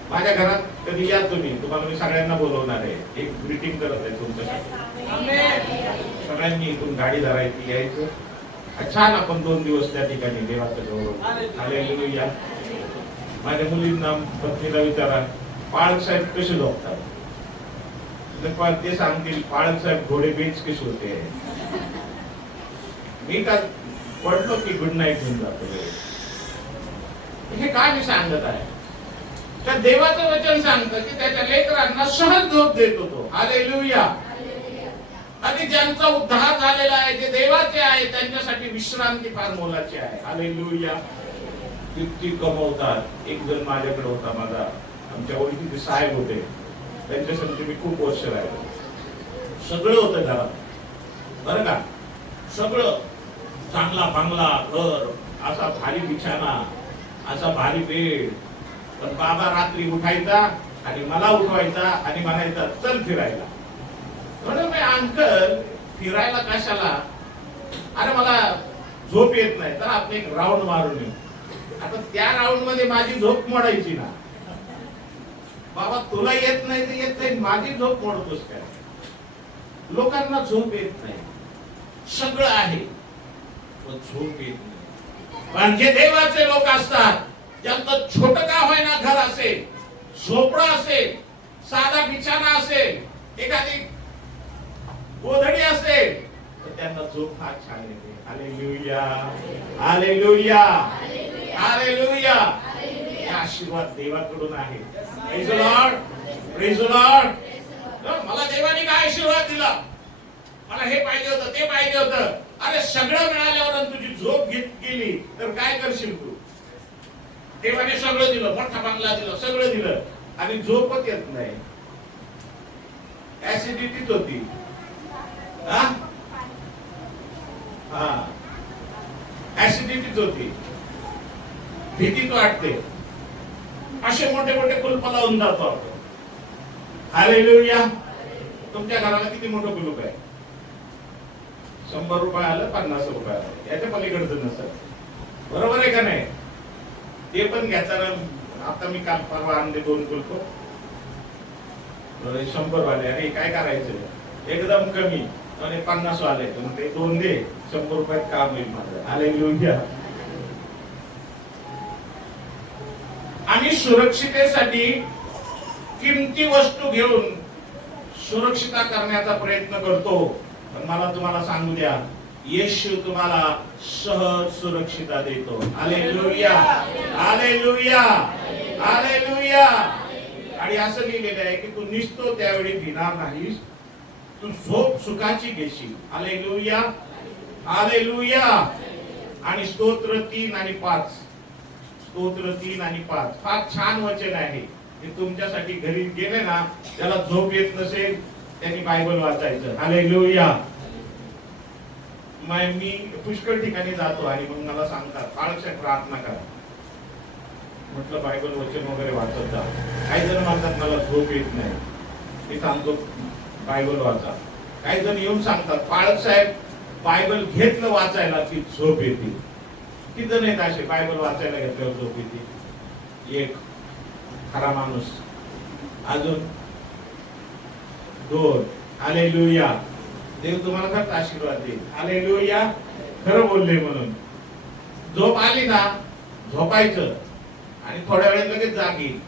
माझ्या घरात कधी या तुम्ही, तुम्हाला मी सगळ्यांना बोलवणार आहे. एक मीटिंग करत आहे तुमच्यासाठी. सगळ्यांनी इथून गाडी धरायची, यायचं. छान आपण 2 दिवस त्या ठिकाणी देवाचं गौरव. हालेलुया. माझ्या मुलींना पत्नीला विचारा, पाळक साहेब कसे झोपतात? ते सांगतील, पाळक साहेब घोडे बेच कसे होते. मी का पडलो की गुड नाईट होऊन जातो. हे काय मी सांगत आहे? तर देवाचं वचन सांगतं की त्याच्या लेकरांना सहज झोप देत होतो. हालेलुया. आणि ज्यांचा उद्धार झालेला आहे, जे देवाचे आहे, त्यांच्यासाठी विश्रांती फार मोलाची आहे. हालेलुया. किती कमवतात. एक जण माझ्याकडे होता, माझा आमच्या ओळखीचे साहेब होते, त्यांच्यासाठी मी खूप वर्ष राहिलो. सगळं होतं घरात, बरं का, सगळं. चांगला बांगला, घर, असा भारी बिछाना, असा भारी बेड. पण बाबा रात्री उठायचा आणि मला उठवायचा आणि म्हणायचा चल फिरायला. म्हणून मी, अंकल फिरायला कशाला? अरे मला झोप येत नाही, तर आपण एक राऊंड मारून येऊ. आता त्या राऊंड मध्ये माझी झोप मोडायची ना. बाबा तुला येत नाही तर येत नाही, माझी झोप मोडतोस काय? लोकांना झोप येत नाही, सगळं आहे पण झोप येत नाही. पण जे देवाचे लोक असतात, ज्यांचं छोट का होईना घर असेल, झोपडं असेल, साधा बिछाना असेल, एखादी गोधडी असेल, तर त्यांना झोप फार छान येते. Hallelujah, hallelujah, hallelujah. हे आशीर्वाद देवाकडून आहे. Praise the Lord, praise the Lord. मला देवाने काय आशीर्वाद दिला? मला हे पाहिजे होतं, ते पाहिजे होतं. अरे सगळं मिळाल्यावर तुझी झोप गेली तर काय करशील तू? देवाने सगळं दिलं, मोठा बंगला दिला, सगळं दिलं आणि झोपच येत नाही. ऍसिडिटीच होती. ऍसिडिटीच होती, भीतीच वाटते. असे मोठे मोठे कुलूप लावून जातो आपण. हालेलुया. तुमच्या घराला किती मोठं कुलूप आहे? 100 रुपये आलं, 50 रुपये आलं, याच्या पलीकडचं नसेल. बरोबर आहे का नाही? ते पण घ्यायचं ना. आता मी काल परवा आणले 2 कुलप, 100 वाले. अरे काय करायचं, एकदम कमी आणि 50 वाले, पण ते 2 दे, 100 रुपयात काम होईल माझं. हालेलुया. आम्ही सुरक्षितेसाठी किमती वस्तू घेऊन सुरक्षिता करण्याचा प्रयत्न करतो. पण मला तुम्हाला सांगू द्या, येशू तुम्हाला सहज सुरक्षिता देतो. Hallelujah, hallelujah, hallelujah. आणि असं लिहिलेलं आहे की तू निसतो त्यावेळी भिणार नाहीस, तू झोप सुखाची घेशील. Hallelujah, hallelujah. आणि स्तोत्र 3 आणि 5, स्तोत्र 3 आणि 5 फार छान वचन आहे. ते तुमच्यासाठी घरी गेले ना, त्याला झोप येत नसेल त्यांनी बायबल वाचायचं. हालेलुया. मी पुष्कळ ठिकाणी जातो आणि मग मला सांगतात काळक्षात प्रार्थना करा. म्हटलं बायबल वचन वगैरे वाचत जा. काही जण म्हणतात मला झोप येत नाही, मी सांगतो बायबल वाचा. काही जण येऊन सांगतात पाळक साहेब बायबल घेतलं वाचायला की झोप येते. किती जण आहेत असे बायबल वाचायला घेतल्यावर झोप येते? एक खरा माणूस. अजून 2. हालेलुया. देव तुम्हाला खरंच आशीर्वाद देईल. हालेलुया. खरं बोलले म्हणून. झोप आली ना, झोपायचं आणि थोड्या वेळेत लगेच जाग येईल.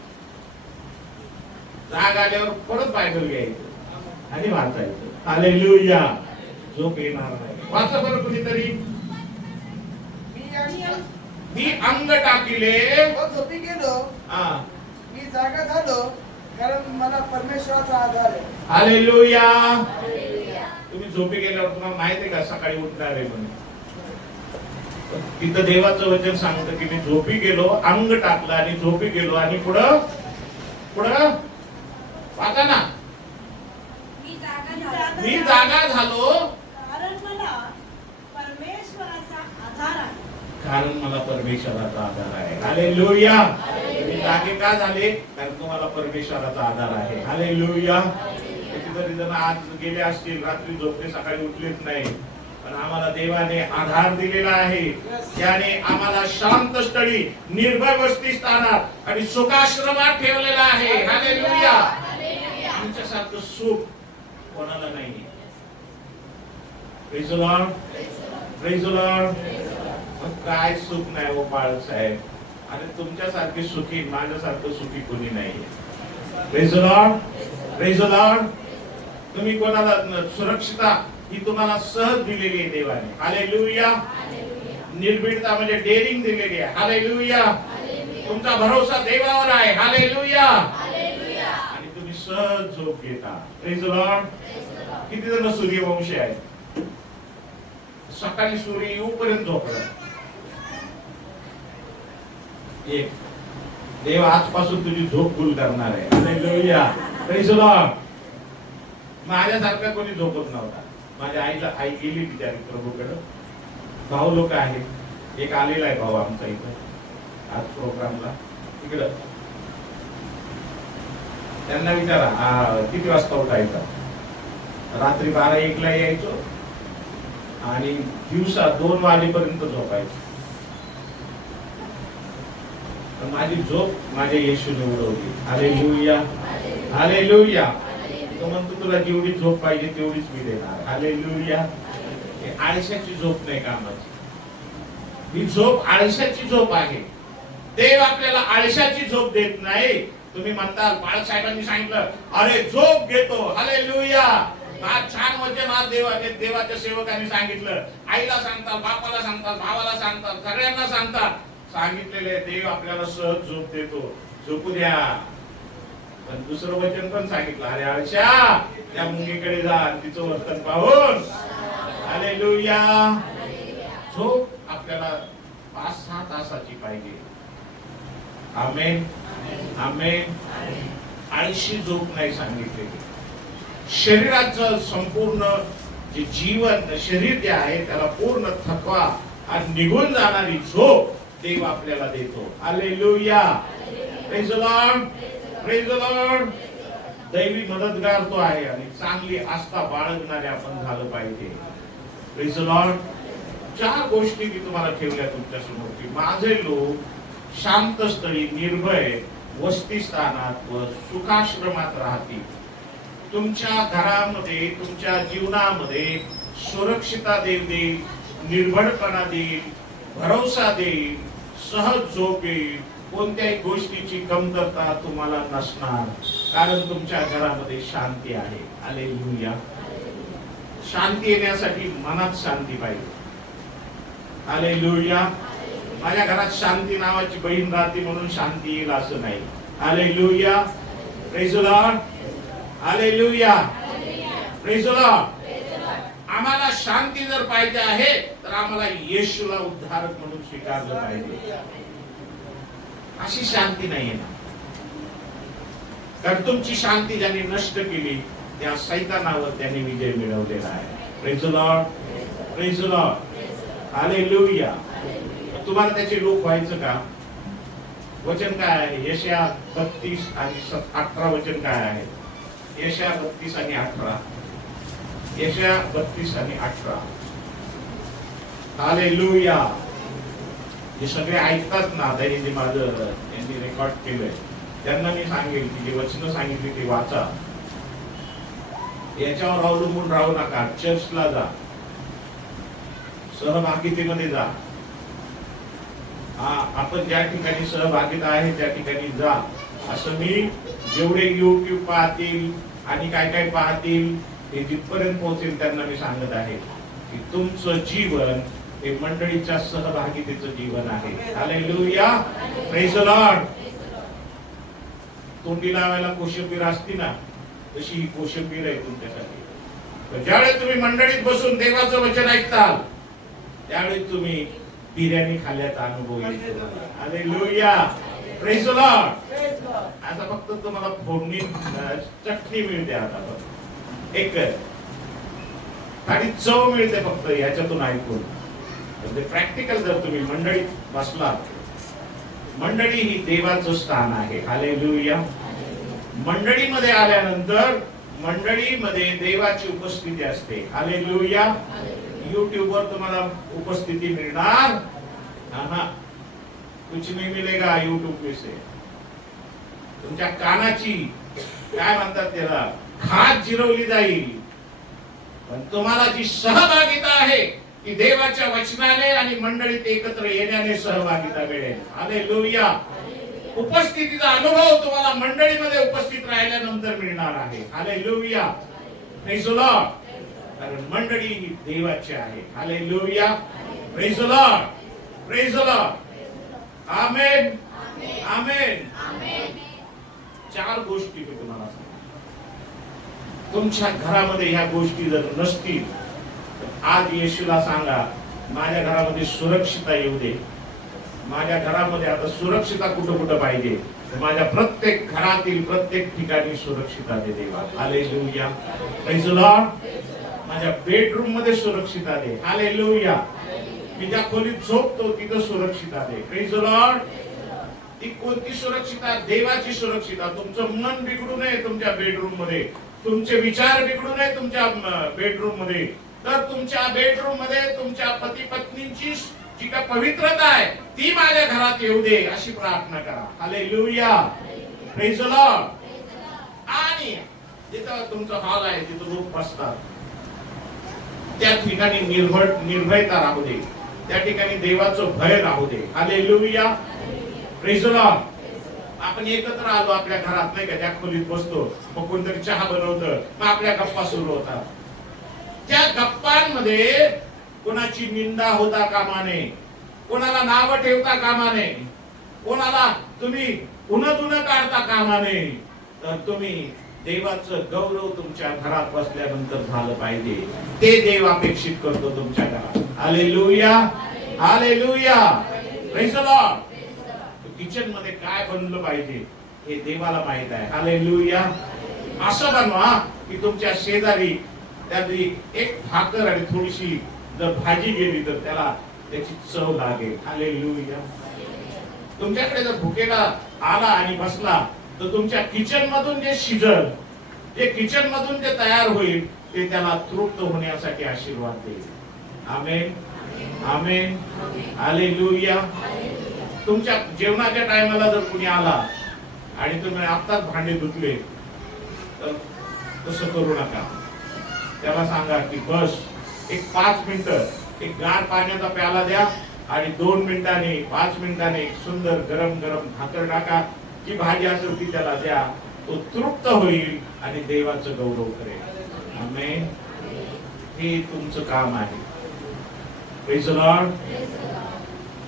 जाग आल्यावर परत बायबल घ्यायचं आणि वाचायचं. हालेलुया. झोप येणार नाही. वाचा बरं कुणीतरी. मी अंग टाकिले, झोपी गेलो, मी जागा झालो, कारण मला परमेश्वराचा आधार आहे. हालेलुया. तुम्ही झोपी गेल्यावर तुम्हाला माहिती आहे का सकाळी उठणार आहे म्हणून? तिथं देवाचं वचन सांगतं की मी झोपी गेलो, अंग टाकलं आणि झोपी गेलो आणि पुढं पुढं वाचा ना, मी जागा झालो. मी जागा झालो कारण मला परमेश्वराचा आधार आहे. कारण मला परमेश्वराचा आधार आहे. हालेलुया. तुम्ही जागे का झाले? कारण तुम्हाला परमेश्वराचा आधार आहे. हालेलुया. कितीतरी जण आज गेले असतील, रात्री झोपले, सकाळी उठलेच नाही, पण आम्हाला देवाने आधार दिलेला आहे. त्याने आम्हाला शांत स्थळी, निर्भय वस्ती स्थानात आणि सुखाश्रमात ठेवलेला आहे. हालेलुया. आमच्यासारखं सुख कोणाला नाही. Praise the Lord. Praise the Lord. काय सुख नाही हो बाळासाहेब, आणि तुमच्यासारखे सुखी, माझ्यासारखं सुखी कोणी नाही. Praise the Lord. Praise the Lord. तुम्ही कोणाला सुरक्षितता ही तुम्हाला सहज दिलेली आहे देवाने. हालेलुया. निर्भीडता म्हणजे डेअरिंग दिलेली आहे. हालेलुया. तुमचा भरोसा देवावर आहे. हालेलुया. आणि तुम्ही सहज झोप घेता. Praise the Lord. किती जण सूर्यवंशी आहेत, सकाळी सूर्य येऊपर्यंत झोपतात. एक देव आजपासून तुझी झोप गुल करणार आहे. हालेलुया. Praise the Lord. माझ्यासारखा कोणी झोपत नव्हता. माझ्या आई गेली बिचारी प्रभूकडे. भाऊ लोक आहेत, एक आलेला आहे भाऊ आमचा इथं आज प्रोग्रामला तिकडं. त्यांना विचारा किती वाजता उठायचं. रात्री 12-1 ला यायचो आणि दिवसा 2 वाजेपर्यंत झोपायचो. माझी झोप माझ्या येशूने उडवली. हालेलुया. हालेलुया. तो म्हणतो तुला जेवढी झोप पाहिजे तेवढीच मी देणार. हालेलुया. आळशाची झोप नाही कामाची. ही झोप आळशाची झोप आहे. देव आपल्याला आळशाची झोप देत नाही. तुम्ही म्हणताल बाळासाहेबांनी सांगितलं, अरे झोप घेतो. हालेलुया. आज छान वचन आज देवाच्या सेवकांनी सांगितलं. आईला सांगतात, बापाला सांगतात, भावाला सांगतात, सगळ्यांना सांगतात. सांगितलेले देव आपल्याला सहज झोप देतो. झोपू द्या. पण दुसरं वचन पण सांगितलं, अरे आळशा त्या मुंगीकडे जा, तिचं वर्तन पाहून. हालेलुया. झोप आपल्याला 5-6 तासाची पाहिजे. आमेन. आमेन. आळशी झोप नाही सांगितलेली. शरीराचं संपूर्ण जे जीवन शरीर जे आहे त्याला पूर्ण थकवा आणि निघून जाणारी झोप देव आपल्याला देतो. Hallelujah. Praise the Lord. Praise the Lord. दैवी मदतगार तो आहे आणि चांगली आस्था बाळगणारे आपण झालं पाहिजे. Praise the Lord. 4 गोष्टी मी तुम्हाला ठेवल्या तुमच्या समोर की माझे लोक शांत स्थळी, निर्भय वस्ती स्थानात व सुखाश्रमात राहतील. तुमच्या घरामध्ये, तुमच्या जीवनामध्ये सुरक्षितता देईल, निर्भयपणा देईल, भरोसा देईल, सहज झोप येईल. कोणत्याही गोष्टीची कमतरता तुम्हाला नसणार, कारण तुमच्या घरामध्ये शांती आहे. हालेलुया. शांती येण्यासाठी मनात शांती पाहिजे. हालेलुया. माझ्या घरात शांती नावाची बहीण राहते म्हणून शांती येईल असं नाही. Hallelujah. Praise the Lord. Hallelujah. Praise the Lord. आम्हाला शांती जर पाहिजे आहे तर आम्हाला येशूला उद्धारक म्हणून स्वीकारलं पाहिजे. अशी शांती नाहीये ना. कारण तुमची शांती ज्यांनी नष्ट केली त्या सैतानावर त्यांनी विजय मिळवलेला आहे. Praise the Lord. Praise the Lord. Hallelujah. तुम्हाला त्याचे लोक व्हायचं का? वचन काय आहे? यशाया 32 आणि 18 वचन काय आहे? यशाया 32 आणि 18. यशाया 32 आणि 18. हालेलुया. जे सगळे ऐकतात ना, त्यांनी जे माझं यांनी रेकॉर्ड केलंय त्यांना मी सांगेल की जे वचन सांगितली ते वाचा. याच्यावर अवलंबून राहू नका. चर्चला जा, सहभागितेमध्ये जा. आपण ज्या ठिकाणी सहभागिता आहे त्या ठिकाणी जा. असं मी जेवढे YouTube पाहतील आणि काय पाहतील ते जिथपर्यंत पोहोचेल त्यांना मी सांगत आहे की तुमचं जीवन हे मंडळीच्या सहभागितेचं जीवन आहे. हालेलुया. Praise the Lord. तोंडी लावायला कोशिंबीर असती ना, तशी ही कोशिंबीर आहे तुमच्यासाठी. तर ज्यावेळेस तुम्ही मंडळीत बसून देवाचं वचन ऐकताल त्यावेळी तुम्ही बिर्याणी खाल्ल्याचा अनुभव येतो. Hallelujah, praise the Lord. Praise God. आता फक्त तुम्हाला फोडणी चटणी मिळते आता फक्त. एक आणि चव मिळते फक्त याच्यातून ऐकून. म्हणजे प्रॅक्टिकल जर तुम्ही मंडळीत बसलात, मंडळी ही देवाचं स्थान आहे. हालेलुया. मंडळीमध्ये आल्यानंतर मंडळीमध्ये देवाची उपस्थिती असते. हालेलुया. YouTube वर तुम्हाला उपस्थिती मिळणार कुछ नहीं मिलेगा YouTube पे से. तुमच्या कानाची काय म्हणतात त्याला खाज जिरवली जाईल, पण तुम्हाला जी सहभागिता आहे ती देवाच्या वचनाने आणि मंडळीत एकत्र येण्याने सहभागिता मिळेल. हालेलुया. उपस्थितीचा अनुभव तुम्हाला मंडळीमध्ये उपस्थित राहिल्यानंतर मिळणार आहे. Hallelujah, praise the Lord. कारण मंडळी ही देवाची आहे. Hallelujah, praise the Lord, praise the Lord. Amen, amen. चार गोष्टी मी तुम्हाला सांगतो. तुमच्या घरामध्ये ह्या गोष्टी जर नसतील तर आज येशूला सांगा, माझ्या घरामध्ये सुरक्षितता येऊ दे. माझ्या घरामध्ये आता सुरक्षितता कुठं कुठं पाहिजे, माझ्या प्रत्येक घरातील प्रत्येक ठिकाणी सुरक्षितता दे देवा. Hallelujah, praise the Lord. माझ्या बेडरूम मध्ये सुरक्षितता दे. हालेलुया. मी ज्या खोलीत झोपतो तिथं सुरक्षितता दे. Praise the Lord. ती कोणती सुरक्षितता? देवाची सुरक्षितता. तुमचं मन बिघडू नये तुमच्या बेडरूम मध्ये, तुमचे विचार बिघडू नये तुमच्या बेडरूम मध्ये. तर तुमच्या बेडरूम मध्ये तुमच्या पती पत्नीची जी का पवित्रता आहे ती माझ्या घरात येऊ दे अशी प्रार्थना करा. Hallelujah, praise the Lord. आणि जिथं तुमचं हॉल आहे तिथं लोक बसतात त्या ठिकाणी निर्भयता राहू दे. त्या ठिकाणी देवाचं भय राहू दे. Hallelujah, praise the Lord. आपण एकत्र आलो आपल्या घरात, नाही का, त्या खोलीत बसतो, मग कोणतरी चहा बनवतं, मग आपल्या गप्पा सुरू होतात. त्या गप्पांमध्ये कोणाची निंदा होता कामा नये, कोणाला नाव ठेवता कामा नये, कोणाला तुम्ही उन्हा काढता कामा नये. तर तुम्ही देवाचं गौरव तुमच्या घरात बसल्यानंतर झालं पाहिजे. ते देव अपेक्षित करतो तुमच्या घरात. Hallelujah, hallelujah, praise the Lord. Kitchen मध्ये काय बनलं पाहिजे हे देवाला माहित आहे. हालेलुया. असं बनवा की तुमच्या शेजारी त्यातली एक भाकर आणि थोडीशी जर भाजी गेली तर त्याला त्याची चव लागेल. हालेलुया. तुमच्याकडे जर भुकेला आला आणि बसला तर तुमच्या किचन मधून जे शिजल, जे किचन मधून जे तयार होईल ते त्याला तृप्त होण्यासाठी आशीर्वाद देईल. आमेन, आमेन, हालेलुया. तुमच्या जेवणाच्या टायमाला जर कुणी आला आणि तुम्ही आत्ताच भांडे धुतले तर तसं करू नका. त्याला सांगा की बस एक 5 मिनिटं एक गार पाण्याचा प्याला द्या आणि 2 मिनिटांनी 5 मिनिटांनी एक सुंदर गरम गरम भाकर टाका. जी भाजी असेल ती त्याला द्या. तो तृप्त होईल आणि देवाचं गौरव करेल. आमेन. हे तुमचं काम आहे. Praise the Lord.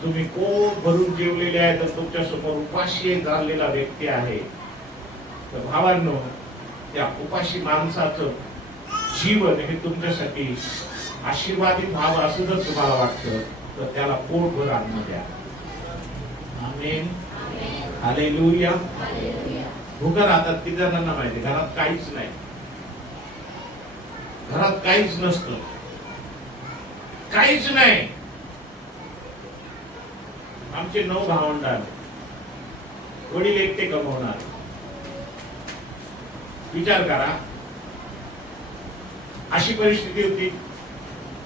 तुम्ही पोट भरून जेवलेले आहे तर तुमच्या समोर उपाशी झालेला व्यक्ती आहे, तर भावांनो त्या उपाशी माणसाचं जीवन हे तुमच्यासाठी आशीर्वादित व्हावं असं जर तुम्हाला वाटतं तर त्याला पोटभर अन्न द्या. आमेन, हालेलुया. भुका राहतात किती जणांना माहिती, घरात काहीच नाही, घरात काहीच नसतं, काहीच नाही. आमचे 9 भावंड, वडील एकटे कमवणार. विचार करा, अशी परिस्थिती होती.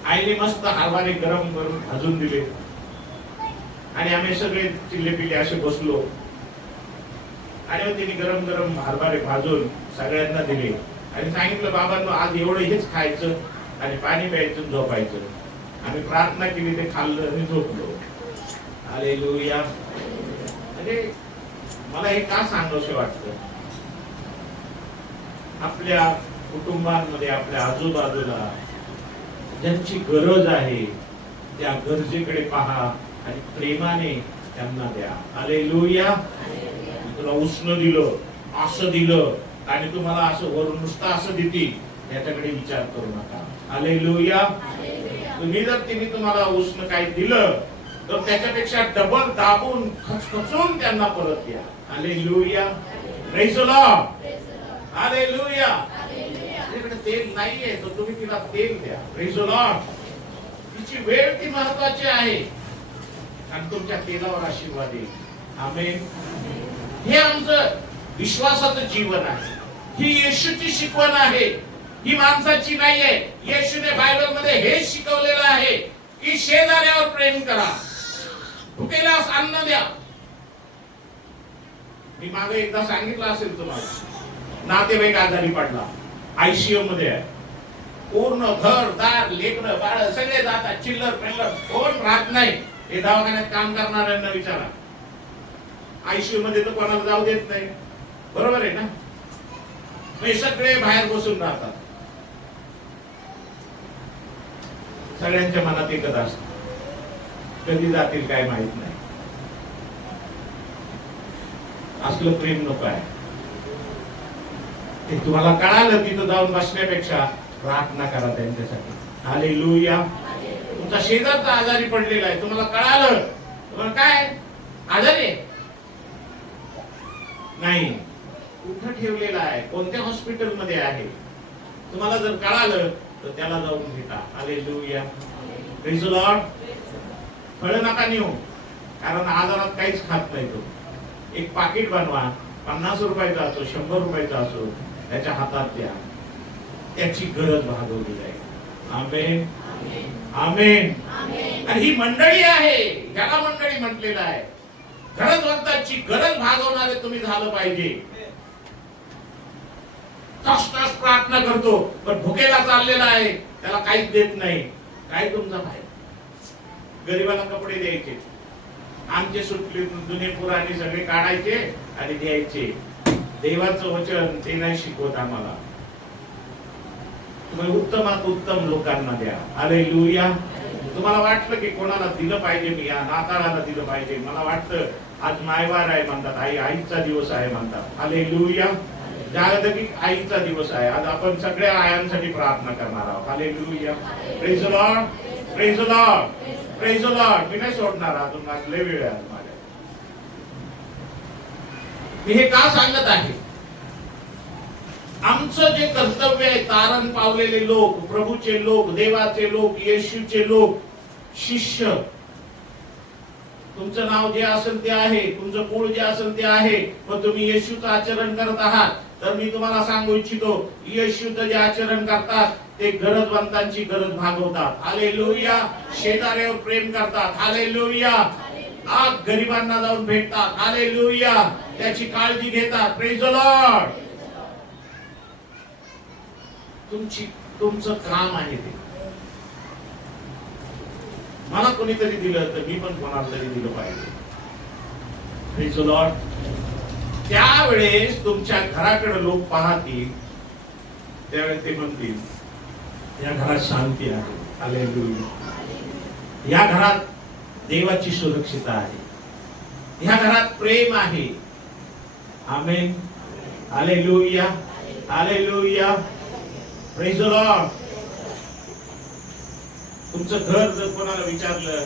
आईने मस्त हरभरे गरम करून भाजून दिले आणि आम्ही सगळे चिल्ले पिल्ले असे बसलो आणि तिने गरम गरम हरभरे भाजून सगळ्यांना दिले आणि सांगितलं, बाबांनो आज एवढं हेच खायचं आणि पाणी प्यायचं, झोपायचं. आम्ही प्रार्थना केली, ते खाल्लं आणि झोपलो. हालेलुया. म्हणजे मला हे का सांगावंसं वाटतं, आपल्या कुटुंबांमध्ये आपल्या आजूबाजूला ज्यांची गरज आहे त्या गरजेकडे पहा आणि प्रेमाने त्यांना द्या. हालेलुया. तुला उष्ण दिलं, असं दिलं आणि तुम्हाला असं वरून नुसतं असं देतील याच्याकडे विचार करू नका. हालेलुया. तुम्ही जर तिने तुम्हाला उष्ण काही दिलं तर त्याच्यापेक्षा डबल दाबून खचखचून त्यांना परत द्या. Hallelujah, praise the Lord, hallelujah. तुझ्याकडे तेल नाहीये तर तुम्ही तिला तेल द्या. Praise the Lord. तिची वेळ ती महत्वाची आहे आणि तुमच्या तेलावर आशीर्वाद येईल. आमेन. हे आमचं विश्वासाचं जीवन आहे. ही येशूची शिकवण आहे, ही माणसाची नाहीये. येशूने बायबल मध्ये हे शिकवलेलं आहे की शेजाऱ्यावर प्रेम करा, भुकेल्यास अन्न द्या. मी मागे एकदा सांगितलं असेल तुम्हाला, नातेवाईक आजारी पडला, आयसीयू मध्ये आहे, पूर्ण घर दार लेकरं बाळ सगळे जातात, चिल्लर पिल्लर कोण राहत नाही. हे दवाखान्यात काम करणाऱ्यांना विचारा, आयसीयू मध्ये तर कोणाला जाऊ देत नाही. बरोबर आहे ना? हे सगळे बाहेर बसून राहतात. सगळ्यांच्या मनात एकच असतं, कधी जातील काय माहित नाही. असलं प्रेम नको आहे. ते तुम्हाला कळालं तिथं जाऊन बसण्यापेक्षा प्रार्थना करा त्यांच्यासाठी. हालेलुया. तुमचा शेजारचा आजारी पडलेला आहे, तुम्हाला कळालं, तुम्हाला काय आजारी आहे नाही, कुठं ठेवलेला आहे, कोणत्या हॉस्पिटल मध्ये आहे, तुम्हाला जर कळालं तर त्याला जाऊन भेटा. Hallelujah, praise the Lord. फळं नका नेऊ, कारण आजारात काहीच खात नाही तो. एक पाकिट बनवा, 50 रुपयाचा असो 100 रुपयाचा असो, त्याच्या हातात द्या, त्याची गरज भागवली जाईल. आमेन, आमेन. आणि ही मंडळी आहे, ज्याला मंडळी म्हटलेलं आहे, गरजवंताची गरज भागवणारे तुम्ही झालं पाहिजे. तास प्रार्थना करतो पण भुकेला चाललेला आहे, त्याला काहीच देत नाही. काय तुमचा फायदा? गरीबाला कपडे द्यायचे, आमचे सुटले जुने पुराणे सगळे काढायचे आणि द्यायचे. देवाचं वचन ते नाही शिकवत आम्हाला. तुम्ही उत्तमात उत्तम लोकांना द्या. हालेलुया. तुम्हाला वाटलं की कोणाला दिलं पाहिजे, मी या नाताळाला दिलं पाहिजे, मला वाटतं आज मायवार आहे म्हणतात, आईचा दिवस आहे म्हणतात. हालेलुया. जागतिक आईचा दिवस आहे. आज आपण सगळ्या आयांसाठी प्रार्थना करणार आहोत. Hallelujah. Praise the Lord, praise the Lord, praise the Lord. मी नाही सोडणार, अजून माझे वेळ आहे माझ्या. मी हे का सांगत आहे? आमचं जे कर्तव्य आहे, तारण पावलेले लोक, प्रभूचे लोक, देवाचे लोक, येशूचे लोक, शिष्य, तुमचं नाव जे असेल ते आहे, तुमचं कुळ जे असेल ते आहे, पण तुम्ही येशूचं आचरण करत आहात, तर मी तुम्हाला सांगू इच्छितो, येशूचं जे आचरण करतात ते गरजवंतांची गरज भागवतात. हालेलुया. शेजाऱ्यावर प्रेम करतात. हालेलुया. आज गरिबांना जाऊन भेटतात. हालेलुया. त्याची काळजी घेतात. Praise the Lord. तुमचं काम आहे ते. मला कोणीतरी दिलं तर मी पण कोणाला तरी दिलं पाहिजे. Praise the Lord. त्यावेळेस तुमच्या घराकडे लोक पाहतील, त्यावेळेस ते म्हणतील या घरात शांती आहे. हालेलुया. या घरात देवाची सुरक्षितता आहे, या घरात प्रेम आहे. Amen. Hallelujah, hallelujah. Praise the Lord. तुमचं घर जर कोणाला विचारलं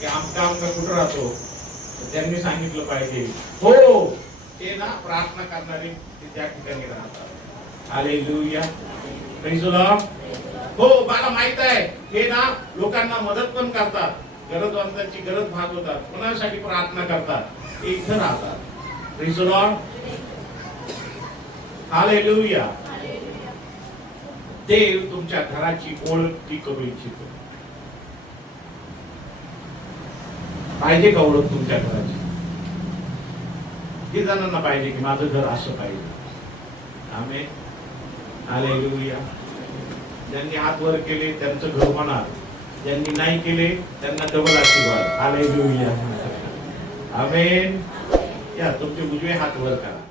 की आमका कुठं राहतो, तर त्यांनी सांगितलं पाहिजे हो ते ना प्रार्थना करणारे ते त्या ठिकाणी राहतात. हालेलुया. Praise the Lord. हो, मला माहित आहे हे ना लोकांना मदत पण करतात, गरजवंतांची गरज भागवतात, कोणासाठी प्रार्थना करतात, ते इथं राहतात. Praise the Lord. हालेलुया. देव तुमच्या घराची ओळख ती करू इच्छितो. पाहिजे का ओळख तुमच्या घराची? किती जणांना पाहिजे की माझं घर असं पाहिजे? आमेन. हालेलुया. ज्यांनी हात वर केले त्यांचं घर होणार, ज्यांनी नाही केले त्यांना डबल आशीर्वाद. हालेलुया. आमेन. या तुमचे उजवे हात वर करा.